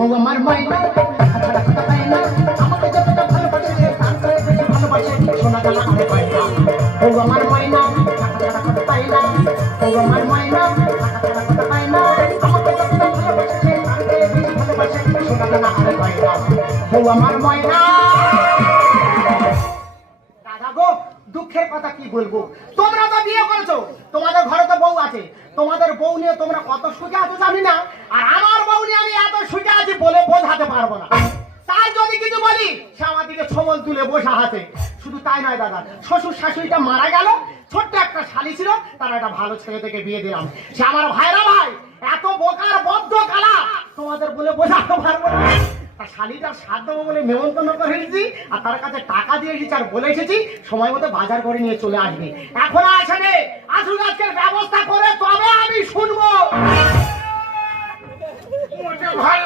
ও আমার ময়না ছাড়া কথা পায় না আমাকে যতটা ভালোবাসে তার থেকে বেশি ভালোবাসে সোনা দানা আরে পায় না ও আমার ময়না ছাড়া কথা পায় না ও আমার ময়না ছাড়া কথা পায় না আমাকে যতটা ভালোবাসে তার থেকে বেশি ভালোবাসে সোনা দানা আরে পায় না ও আমার ময়না। দাদা গো দুঃখের কথা কি বলবো, তোমরা তো বিয়ে করেছো, তোমাদের ঘরে তো বউ আছে, তোমাদের বউ নিয়ে তোমরা কত সুখে আছো জানি না, আর আমার বউ নিয়ে আমি এত সুখে আছি বলে বোঝাতে পারবো না। তাই যদি কিছু বলি সে আমার দিকে ছবল তুলে বসে আছে। শুধু তাই নয় দাদা, শ্বশুর শাশুড়িটা মারা গেল, ছোট্ট একটা শালি ছিল, তার একটা ভালো ছেলে থেকে বিয়ে দিলাম। সে আমার ভাইরা ভাই এত বোকার বদ্ধ কালা তোমাদের বলে বোঝাতে পারবো না। শালিটার সাথ দেবো বলে নেমন্তন্ন করে এসেছি, আর তার কাছে টাকা দিয়ে এসেছি আর বলে এসেছি সময় মতো বাজার করে নিয়ে চলে আসবে। এখন আসেনি, আসুন আজকের ব্যবস্থা করে তবে আমি শুনবো।